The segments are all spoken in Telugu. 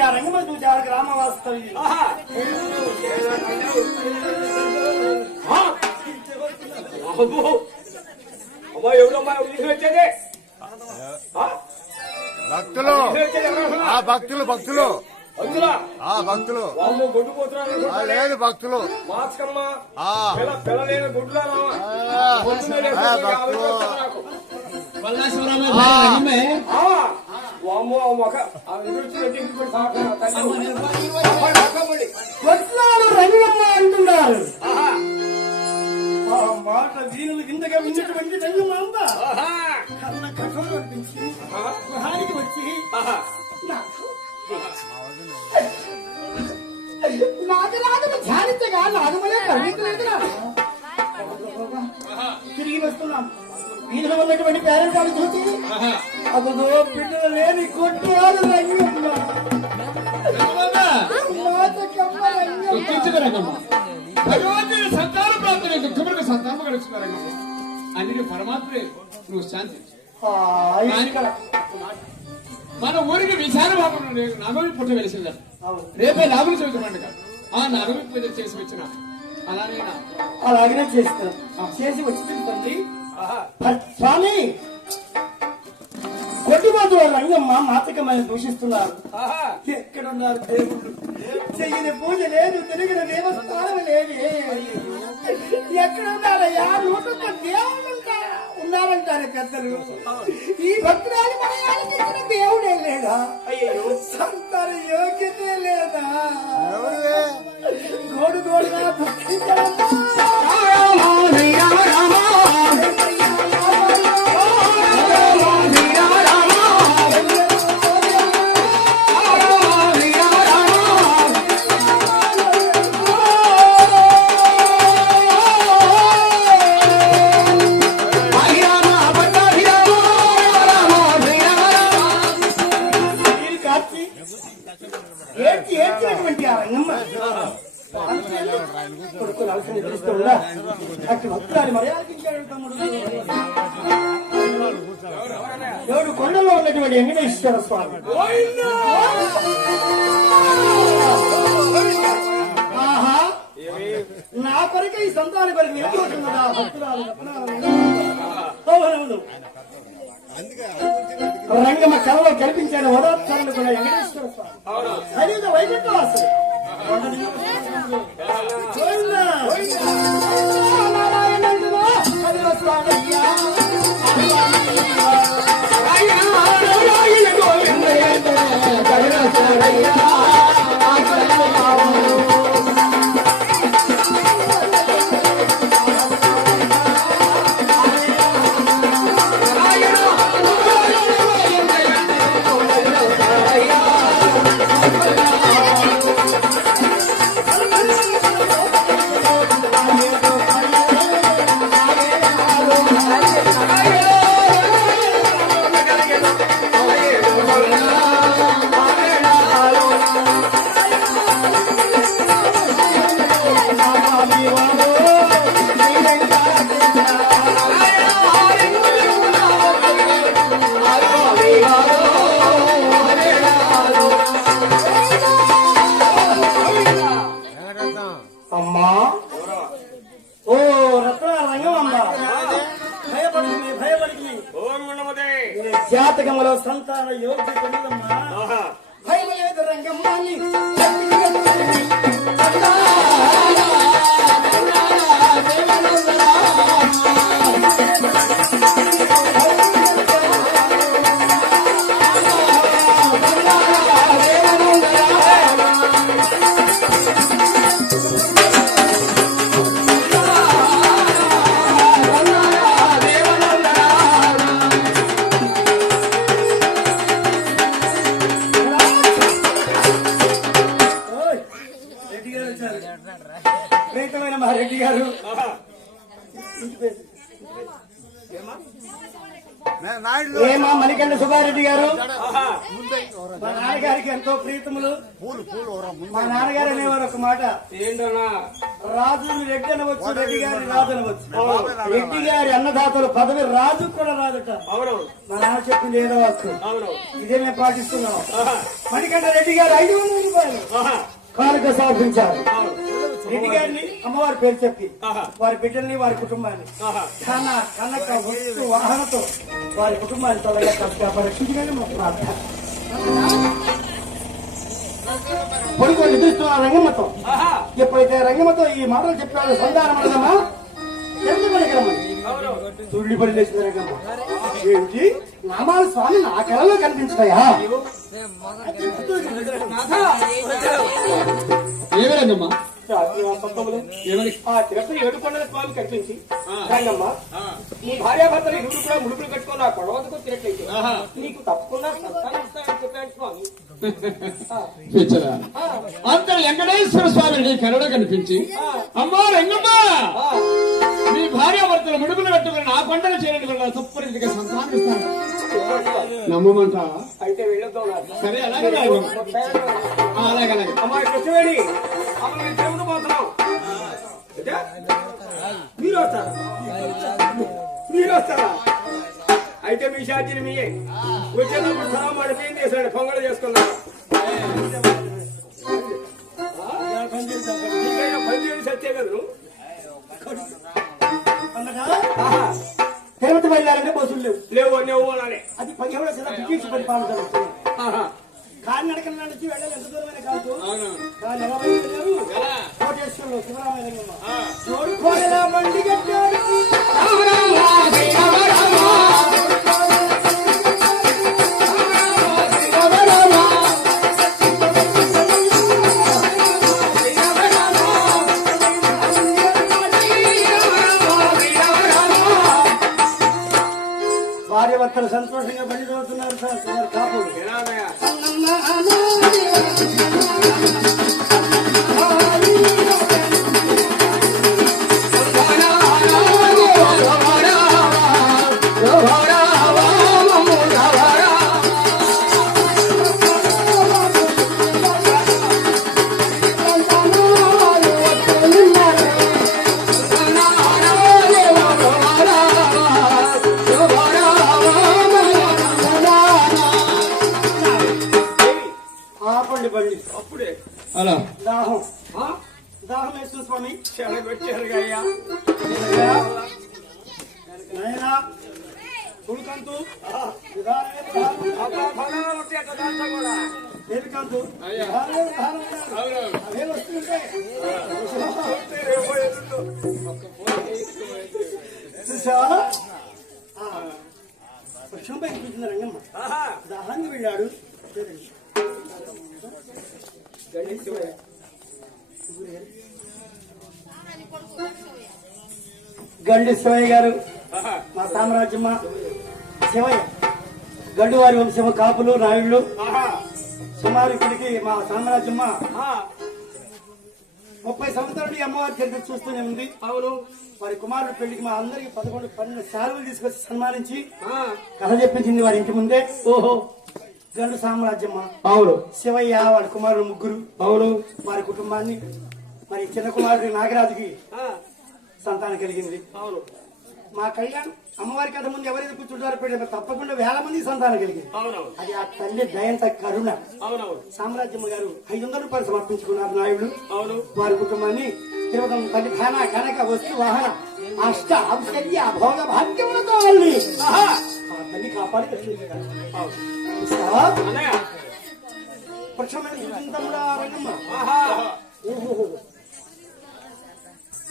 ఆ రంగమని చూసి ఆ గ్రామ వాస్తవ్యం ఆహా. ఆ? అబ్బో. అమ్మా ఎవరమ్మా వీధికి వచ్చేది ఆ? భక్తులు? ఆ భక్తులు భక్తులు. ఆ భక్తులు. లేదు భక్తులు. భక్తులు. అంటున్నారు. మాట వీణులు వింతగా విన్నటువంటి రంగమ్మ అంతా ఆహా, కన్న కఠోరం అనిపించి ఆహా, గృహానికి వచ్చి ఆహా. నాకు నాగరాజును ధ్యానించగా నాగమలే కరుణించలేదురా తిరిగి వస్తున్నాం. వీధిలో ఉన్నటువంటి పేరెంటాలు చూసి అదిగో బిడ్డలు లేని కొట్టారు రంగమ్మ. రంగమ్మ. భగవంతుని సంతాన దుఃఖములకు సంతానం అన్ని పరమాత్మే నువ్వు శాంతి మన ఊరికి విశాల భాగం నగవి పుట్ట వెలిసిందా. రేపే చవితి పండుగ. ఆ నగవి పూజ చేసి వచ్చిన అలానే నా అలాగనే చేస్తాం. చేసి వచ్చి స్వామి కొట్టుబాటు రంగమ్మ మాతకమని దూషిస్తున్నారు ఆహా. ఎక్కడున్నారు దేవుళ్ళు చెయ్యని పూజ లేదు తిరిగిన దేవస్థానం లేవి ఎక్కడున్నారయ్యా నూట దేవుళ్ళు? ఉన్నారంటారు పెద్దలు ఈ భక్తురాలి మనయానికి ఇచ్చిన దేవుడే లేదా. సంతాన యోగ్యతే లేదా? గోడు గోడుగా దుఃఖించడమ్మా. కొరకు ఈ సంతాన కొరకు నిలబడుతున్నదా భక్తురాలు రత్నాలను? అవునవును రంగమ్మ కళలో కల్పించాను వరోత్సవాలు కూడా వెంకటేశ్వర స్వామి అదే వైకుంఠవాసుడు గోవిందా. మా నాన్నగారికి ఎంతో ప్రీతములు. పూలు పూలు మా నాన్నగారు అనేవారు ఒక మాట. ఏంటన్నా? రాజు రెడ్డి అనవచ్చు రెడ్డి గారి రాజు అనవచ్చు రెడ్డి గారి అన్నదాతలు పదవి రాజు కూడా రాదట. మా నాన్న చెప్పింది ఏదో అవును ఇదే మేము పాటిస్తున్నాం. మణికంఠ రెడ్డి గారు ఐదు వందల రూపాయలు. కానుక సమర్పించారు అవును. రెడ్డి గారిని అమ్మవారి పేరు చెప్పి. వారి బిడ్డల్ని వారి కుటుంబాన్ని ఆహా. కన కనక వస్తు వాహనతో వారి కుటుంబాన్ని తొలగా రక్షించగానే మాకు ప్రార్థన పొడుగు నిధిస్తున్న రంగమ్మతో. ఎప్పుడైతే రంగమ్మతో ఈ మాటలు చెప్పాడో సంతానం అడగమ్మా. తుళ్ళి పడి లేచింది రంగమ్మ. ఏంటి నామాల స్వామి నా కళలో కనిపించాయా ఏమి రంగమ్మా? ఏడుకొండల స్వామి ఆ. రంగమ్మ నీ భార్యాభర్తలు ఇరువురు కూడా ముడుపులు కట్టుకొని ఆ గొడవకు తిరగట్లేదు. ఆహా. నీకు తప్పకుండా సంతానం ఇస్తానని చెప్పాడు స్వామి. అంత వెంకటేశ్వర స్వామి నీ కరడ కనిపించి అమ్మా రంగమ్మ. మీ భార్యాభర్తలు ముడుపులు కట్టుకుని నా కొండలు చేరడం వల్ల తప్పనిసరిగా సంతానం ఇస్తాను. నమ్మమంట అయితే వెళ్ళొద్దాం. సరే అలాగే అలాగే. అలాగే అమ్మ మేము తిరుగుతూ పోతున్నాం అంటే? మీరు వస్తారా? మీరు వస్తారా? అయితే మీ షాజీని మీయే. వచ్చేటప్పుడు సరం వాడి మేము చేసాడు పొంగలు చేసుకున్నాం పనిచేసి సత్తే కదా. తిరుపతి బయలుదేరంటే బస్సులు లేవు. లేవు లేవు అనాలి అది పదిహేడు బ్రిటిష్ పరిపాలన జరుగుతుంది ఆహా. కాలినడకల నడిచి వెళ్ళాలి. ఎంత దూరమైన కాదు? కోటేశ్వరంలో శివరామయ్య బండి కట్టారు. భార్య భర్తలు సంతోషంగా పని చదువుతున్నారు సార్ సార్ కాపులు ఏనాదయ్యా? ఎల్లుండో. చూసావా ఆ, వృక్షంపై కూర్చున్న రంగమ్మ దాహాన్ని వెళ్ళాడు గండి శివయ్య గారు మా సామ్రాజ్యమ్మ శివయ్య గండువారి వంశమ కాపులు నాయుళ్ళు ఆహా. సుమారు ఇక్కడికి మా సామ్రాజ్యమ్మ. ముప్పై సంవత్సరాలు అమ్మవారి చరిత్ర చూస్తూనే ఉంది. అవును. వారి కుమారుడు పెళ్ళికి మా అందరికి పదకొండు పన్నెండు శాలువలు తీసుకొచ్చి సన్మానించి. కథ చెప్పించింది వారి ఇంటి ముందే. ఓహో. గండు సామ్రాజ్యమ్మ. అవును. శివయ్య వారి కుమారుడు ముగ్గురు. అవును. వారి కుటుంబాన్ని మరి చిన్న కుమారుడు నాగరాజుకి. సంతానం కలిగింది. అవును. మా కళ్యాణం అమ్మవారి కథ ముందు ఎవరైతే కూర్చుంటారో పెట్టారో తప్పకుండా వేల మంది సంతానం కలిగింది అది ఆ తల్లి దయంత కరుణ. సామ్రాజ్యమ్మ గారు ఐదు వందల రూపాయలు సమర్పించుకున్నారు నాయుడు. అవును. వారి కుటుంబాన్ని తిరుపతి తల్లి ధన కనక వస్తు వాహన అష్ట ఔషధ్య భోగ భాగ్యములతో. ఆ తల్లి కాపాడి రంగమ్మ ఆహా. ఓహో.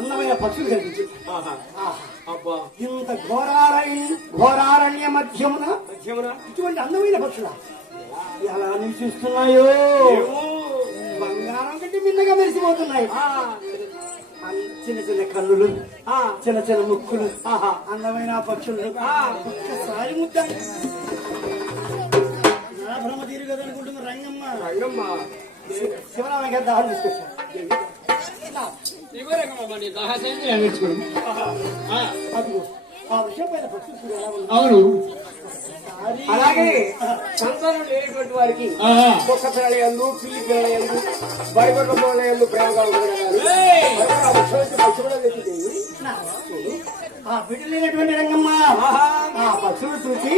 అందమైన పక్షులు కనిపించి. అబ్బా. ఇంత ఘోరారణ్య ఘోరారణ్య మధ్యమున మధ్యమున? ఇటువంటి అందమైన పక్షులా? ఎలా నివసిస్తున్నాయో. బంగారం కంటే మిన్నగా మెరిసిపోతున్నాయి. చిన్న చిన్న కన్నులు ఆ. చిన్న చిన్న ముక్కులు ఆహా. అందమైన పక్షులు. ఒక్కసారి ముద్ద భ్రమ తీరు కదా అనుకుంటున్న రంగమ్మ. రంగమ్మ శివరామయ్య గారు దాహం తీసుకొచ్చారు. అవును. అలాగే సంతానం లేనటువంటి వారికి. కుక్క పిల్లల ఎందు పిల్లి పిల్లల ఎందు బడిపట్ల పిల్లల ఎందు ప్రేమగా ఆ విషయానికి పక్షి కూడా తెచ్చింది ఆ బిడ్డ లేనటువంటి రంగమ్మ. ఆహా. ఆ పక్షులు చూసి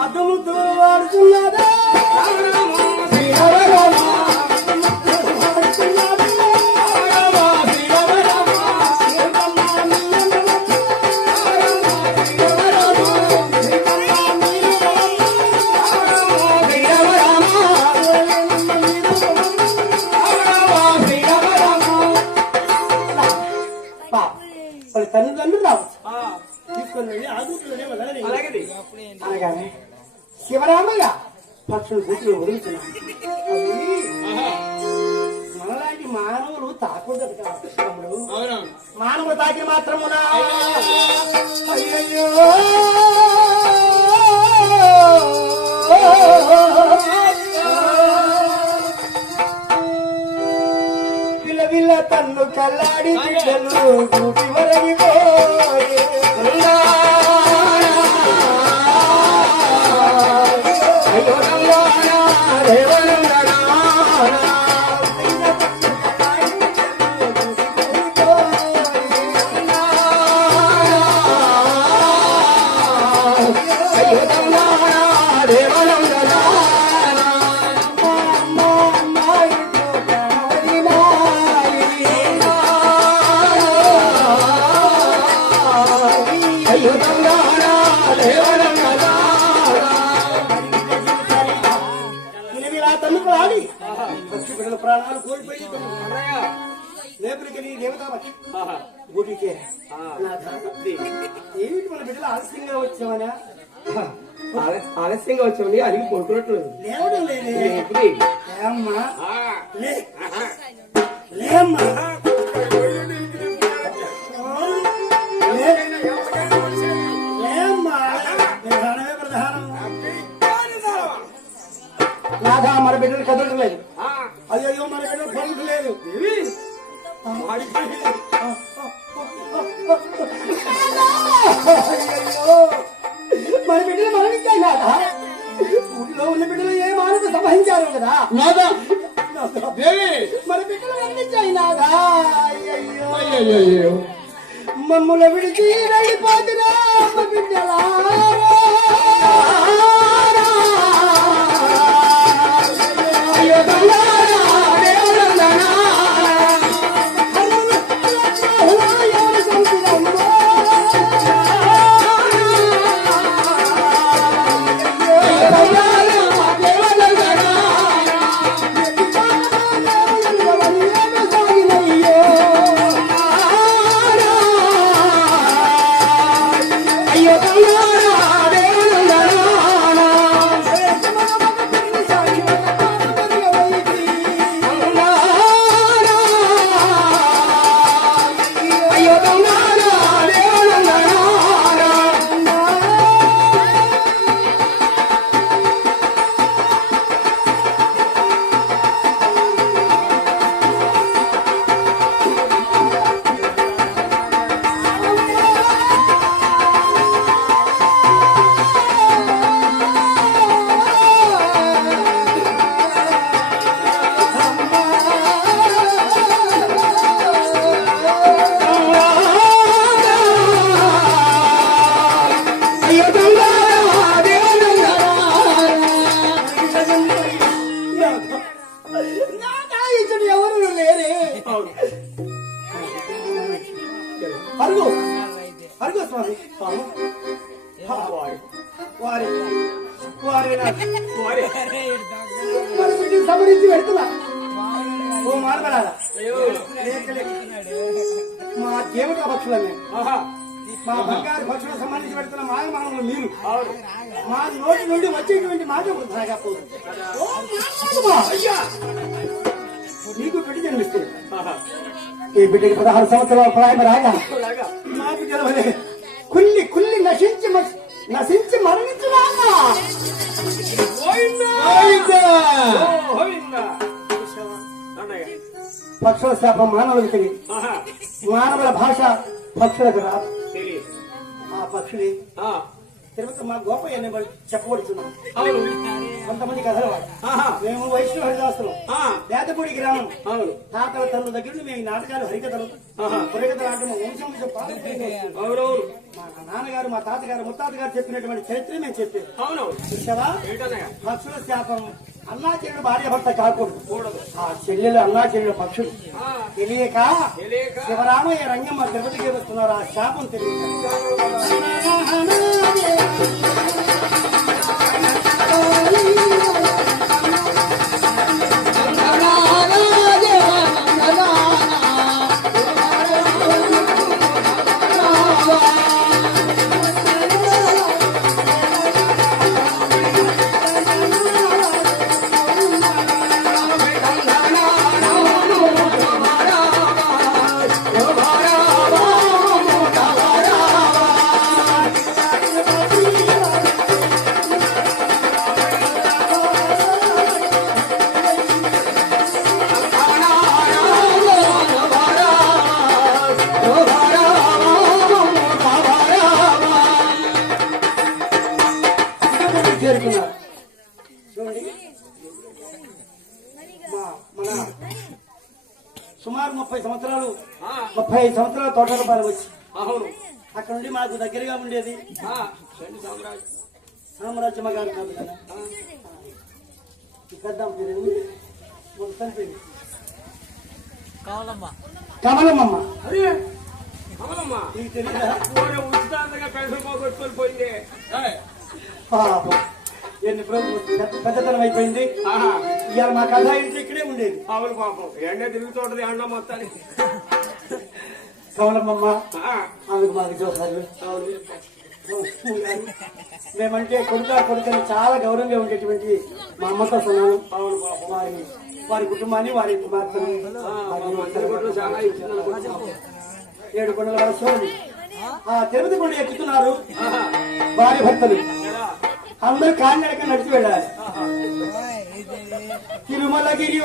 అద్దముతో వాడుతున్నదా మానవుడు తాకి మాత్రమునా అయ్యయ్యో పిల్ల పిల్ల తన్ను కల్లాడి బిడ్డలు గూటి వరగిపోయే. ప్రాణాలు కోల్పోయి. లేపలికి నీ దేవతా. గుడికే. ఏమిటి మన బిడ్డలు ఆలస్యంగా వచ్చామనా ఆల- ఆలస్యంగా వచ్చామండి అడిగి పడుకున్నట్లేదు. లేవడం లేదే. లేమ్మా నాదా మన బిడ్డలు కదలట్లేదు. ఆ, అయ్యో మన బిడ్డలు పలుకులేదు ఇవి మాడిపోయి. అయ్యయ్యో. మన బిడ్డలు మరణించాయి నాదా? ఊళ్ళో ఉన్న బిడ్డలు ఏ మానవ సంవహించారు కదా? నాదా? దేవి? మన బిడ్డలు మరణించాయి నాదా? అయ్యయ్యో. మమ్ముల విడిచి వెళ్ళిపోతున్నా అమ్మ బిడ్డలారా. అయ్యో పెడుతున్న మాయమానవులు మీరు అవును. మా నోటి నుండి వచ్చేటువంటి మాట నీకు బిడ్డ జన్మిస్తుంది ఆహా. ఈ బిడ్డకి పదహారు సంవత్సరాల ప్రాయం రాగా అలాగా. మా బిడ్డల వలె కుల్లి కుల్లి నశించి నశించి. అన్నయ్య. పక్షుల శాపం మానవులకు. మానవుల భాష పక్షులకు రాదు. ఆ పక్షులే. తిరుపతి మా గోపయ్య అనే చెప్పబడుతున్నాం. అవును. కొంతమంది కథలు మేము వైష్ణవ హరిదాసులు. వేదపూడి గ్రామం. అవును. తాతల తల్లుల దగ్గర నుండి మేము ఈ నాటకాలు హరికథలు అంటే మా వంశం. అవునవును. మా నాన్నగారు మా తాతగారు ముత్తాతగారు చెప్పినటువంటి చరిత్ర మేము చెప్పేది. అవునవును. పక్షుల శాపం. అన్నా చెల్లెలు భార్య భర్త కాకూడదు. కూడదు ఆ చెల్లెలు అన్నా చెల్లెలు పక్షులు. తెలియక శివరామయ్య రంగమ్మ తిరుపతికి వస్తున్నారు ఆ శాపం తెలియక. సంవత్సరాల తోటలపాలెం వచ్చి. అవును. అక్కడ నుండి మాకు దగ్గరగా ఉండేది ఆ, శని సామ్రాజ్యం సామ్రాజ్యమ్మ గారు కాదు కదా? కమలమ్మ. కమలమ్మా. నీకు తెలియదా? ఓరే ఉచితాంతంగా పెన్షన్ పోగొట్టుకొని పోయింది. పాపం. ఎన్ని పెద్దతనం అయిపోయింది. ఆహా, ఇవాళ మా కథ ఇంట్లో ఇక్కడే ఉండేది. అవును పాపం. ఎండ తిరుగుతుంటది ఎండ మొత్తానికి. కమలమ్మ ఆమెకు మాకు జోహార్లు మేమంటే కొడుక కొడుకని చాలా గౌరవంగా ఉండేటువంటి మా అమ్మతో సన్నాను వారి వారి కుటుంబాన్ని వారి కుమార్తెను. ఏడు కొండల వరసోని ఆ తిరుపతి కొండ ఎక్కుతున్నారు. భార్య భర్తలు. ఎలా? అందరూ కాలినడక నడిచి వెళ్ళాలి. తిరుమలగిరి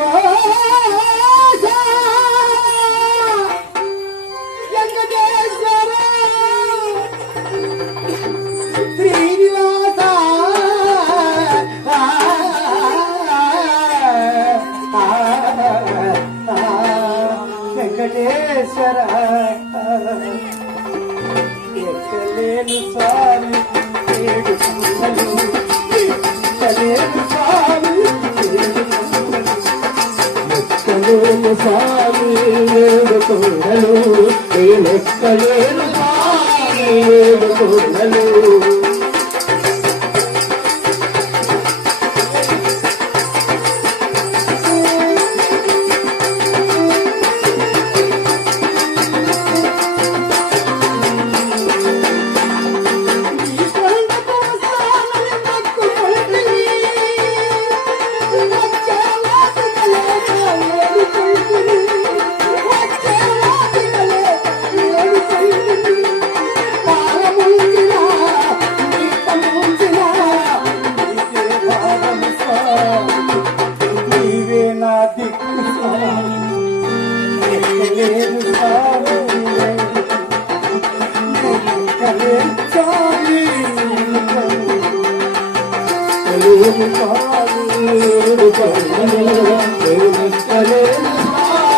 ఏడు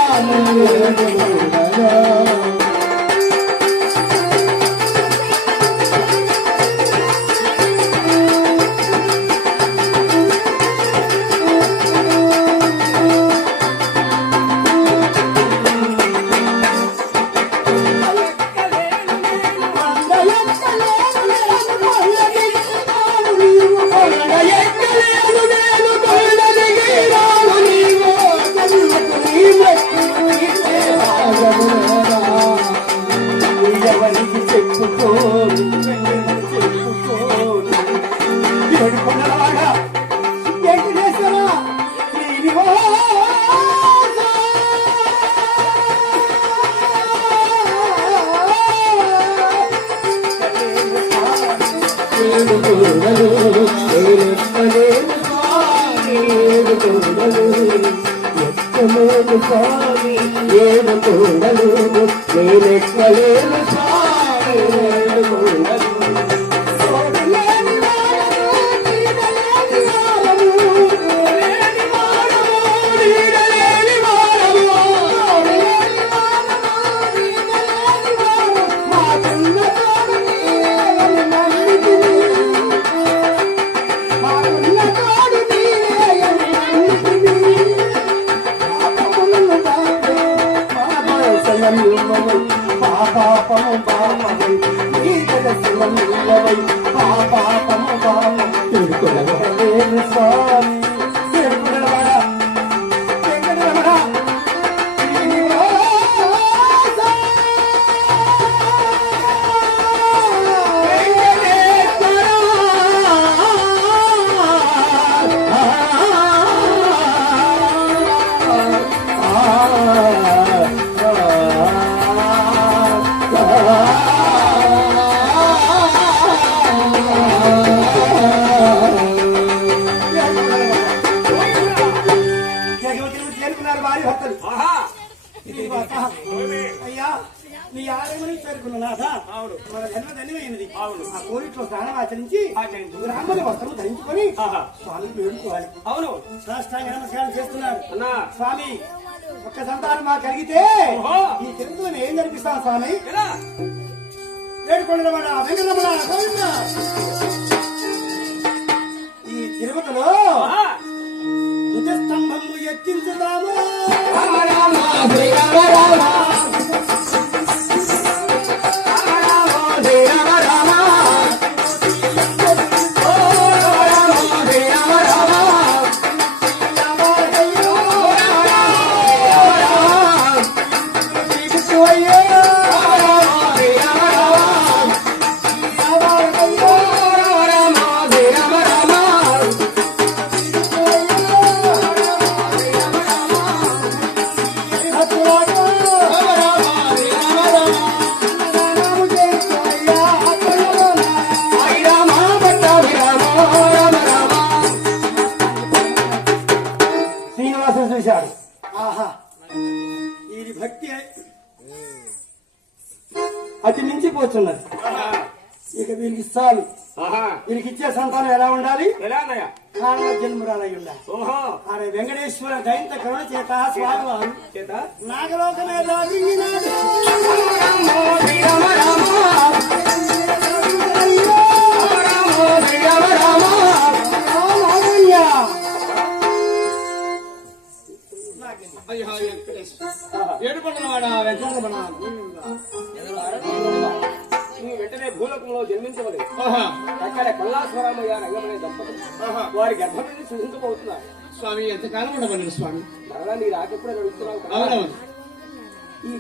కొండలు స్వామి ఏడు కొండలు నేనెక్కలేను స్వామి. ఆ కోరికలో స్నానం ఆచరించి. బ్రాహ్మణ వస్త్రం ధరించుకొని. స్వామిని వేడుకోవాలి. అవును. సాష్టాంగ నమస్కారం చేస్తున్నారు. అన్నా. స్వామి ఒక్క సంతానం మాకు కలిగితే. ఈ తెలుగుని ఏం జరిపిస్తాం స్వామి? వేడుకొండ రమణ వెంకటరమణ ఈ తిరుపతిలో ఆహా. ధ్వజస్తంభము ఎత్తించుదాము. రామ రామ. అతి మించిపోతున్నది. ఇక వీరికి ఇస్తాను. ఆహా. వీరికి ఇచ్చే సంతానం ఎలా ఉండాలి? ఎలా అన్నయ్య కారణ జన్మరాలై ఉండాలి ఓహో. అరే వెంకటేశ్వర దైంత కరుణ చేత స్వామి చేత? నాగలోకమే వెంకటేశ్వర ఏడుకొండలవాడ వెంకటరమణ నువ్వు వెంటనే భూలోకంలో జన్మించవలేదు. అక్కడ కల్లాశ్వరామయ్య రంగమనే దంపతులు. వారి గర్భం నుంచి సుధించబోతున్నారు స్వామి ఎంతకాలం ఉండమన్నారు స్వామి? మరలా నీ రాకెప్పుడే అవునవును.